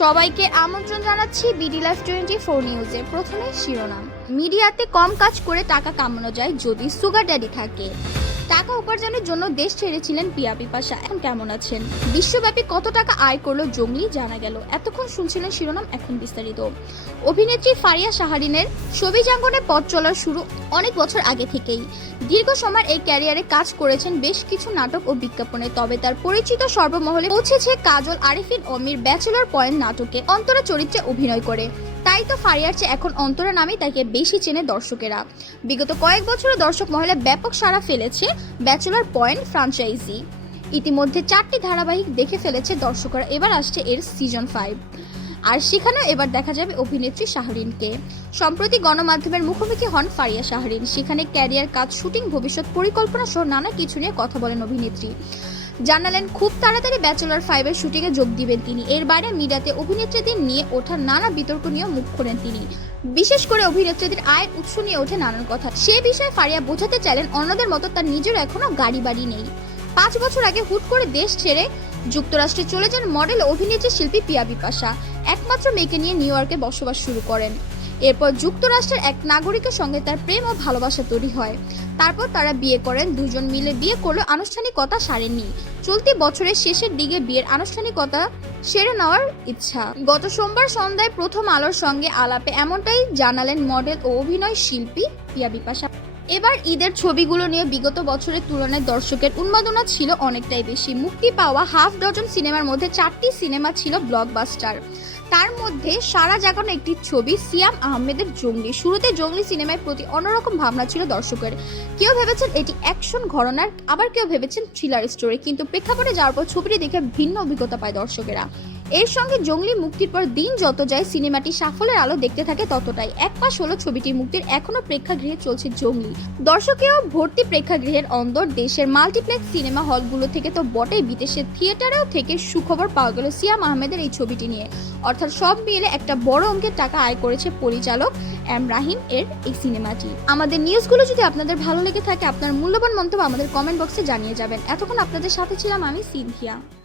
সবাইকে আমন্ত্রণ জানাচ্ছি বিডি লাইফ টোয়েন্টি ফোর নিউজে। প্রথমে শিরোনাম। মিডিয়াতে কম কাজ করে টাকা কামানো যায় যদি সুগার ড্যাডি থাকে। টাকা উপার্জনের জন্য দেশ ছেড়েছিলেন পিয়া বিপাশা। এখন কেমন আছেন? বিশ্বব্যাপী কত টাকা আয় করল জঙ্গলি জানা গেল। এতক্ষণ শুনছিলেন শিরোনাম এখন বিস্তারিত। অভিনেত্রী ফারিয়া শাহারিনের ছবিজাঙ্গনে পথ চলার শুরু অনেক বছর আগে থেকেই। দীর্ঘ সময় এই ক্যারিয়ারে কাজ করেছেন বেশ কিছু নাটক ও বিজ্ঞাপনে, তবে তার পরিচিত সর্বমহলে পৌঁছেছে কাজল আরিফিন অমির ব্যাচেলর পয়েন্ট নাটকে। অন্তরা চরিত্রে অভিনয় করে। তাই তো ফারিয়ার চেয়ে এখন অন্তরা নামে তাকে বেশি চেনে দর্শকেরা। বিগত কয়েক বছরে দর্শক মহলে ব্যাপক সাড়া ফেলেছে ব্যাচেলর পয়েন্ট ফ্রাঞ্চাইজি। ইতিমধ্যে চারটি ধারাবাহিক দেখে ফেলেছে দর্শকরা। এবার আসছে এর সিজন ফাইভ। আর সেখানেও এবার দেখা যাবে অভিনেত্রী শাহরিনকে। সম্প্রতি গণমাধ্যমের মুখোমুখি হন ফারিয়া শাহরিন। সেখানে ক্যারিয়ার কাজ, শুটিং, ভবিষ্যৎ পরিকল্পনা সহ নানা কিছু নিয়ে কথা বলেন অভিনেত্রী। জানালেন, খুব তাড়াতাড়ি ব্যাচেলর ফাইভের শুটিংয়ে যোগ দিবেন তিনি। এর বাইরে মিডিয়াতে অভিনেত্রীদের নিয়ে ওঠা নানা বিতর্ক নিয়ে মুখ খোলেন তিনি। বিশেষ করে অভিনেত্রীদের আয়ের উৎস নিয়ে ওঠে নানান কথা। সে বিষয়ে ফারিয়া বোঝাতে চাইলেন, অন্যদের মতো তার নিজের এখনও গাড়ি বাড়ি নেই। পাঁচ বছর আগে হুট করে দেশ ছেড়ে যুক্তরাষ্ট্রে চলে যান মডেল অভিনেত্রী শিল্পী পিয়া বিপাশা। একমাত্র মেয়েকে নিয়ে নিউ ইয়র্কে বসবাস শুরু করেন। এরপর যুক্তরাষ্ট্রের এক নাগরিকের সঙ্গে তার প্রেম ও ভালোবাসা তৈরি হয়। তারপর তারা বিয়ে করেন, দুজন মিলে বিয়ে করলেও আনুষ্ঠানিকতা সারেননি। চলতি বছরের শেষের দিকে বিয়ের আনুষ্ঠানিকতা সেরে নেওয়ার ইচ্ছা। গত সোমবার সন্ধ্যায় প্রথম আলোর সঙ্গে আলাপে এমনটাই জানালেন মডেল ও অভিনয় শিল্পী পিয়া বিপাশা। এবার ঈদের ছবিগুলো নিয়ে বিগত বছরের তুলনায় দর্শকের উন্মাদনা ছিল অনেকটাই বেশি। মুক্তি পাওয়া হাফ ডজন সিনেমার মধ্যে চারটি সিনেমা ছিল ব্লকবাস্টার। তার মধ্যে সারা জাগানো একটি ছবি, সিয়াম আহমেদের জঙ্গলি। শুরুতে জঙ্গলি সিনেমার প্রতি অন্যরকম ভাবনা ছিল দর্শকের। কেউ ভেবেছেন এটি অ্যাকশন ঘরনার, আবার কেউ ভেবেছেন থ্রিলার স্টোরি। কিন্তু প্রেক্ষাপটে যাওয়ার পর ছবিটি দেখে ভিন্ন অভিজ্ঞতা পায় দর্শকেরা। এর সঙ্গে জঙ্গলি মুক্তির পর দিন যত যায়, সিনেমাটি সাফল্যের আলো দেখতে থাকে ততটাই। এক মাস হলো ছবিটি মুক্তির এখনও প্রেক্ষাগৃহে চলছে জঙ্গলি। দর্শকেও ভর্তি প্রেক্ষাগৃহের অন্দর। দেশের মাল্টিপ্লেক্স সিনেমা হলগুলো থেকে তো বটেই। বিদেশের থিয়েটারেও থেকে সুখবর পাওয়া গেল সিয়াম আহমেদের এই ছবিটি নিয়ে। অর্থাৎ সব মিলে একটা বড় অঙ্কের টাকা আয় করেছে পরিচালক এম রাহিম এর এই সিনেমাটি। আমাদের নিউজগুলো যদি আপনাদের ভালো লেগে থাকে, আপনার মূল্যবান মন্তব্য আমাদের কমেন্ট বক্সে জানিয়ে যাবেন। এতক্ষণ আপনাদের সাথে ছিলাম আমি সিনথিয়া।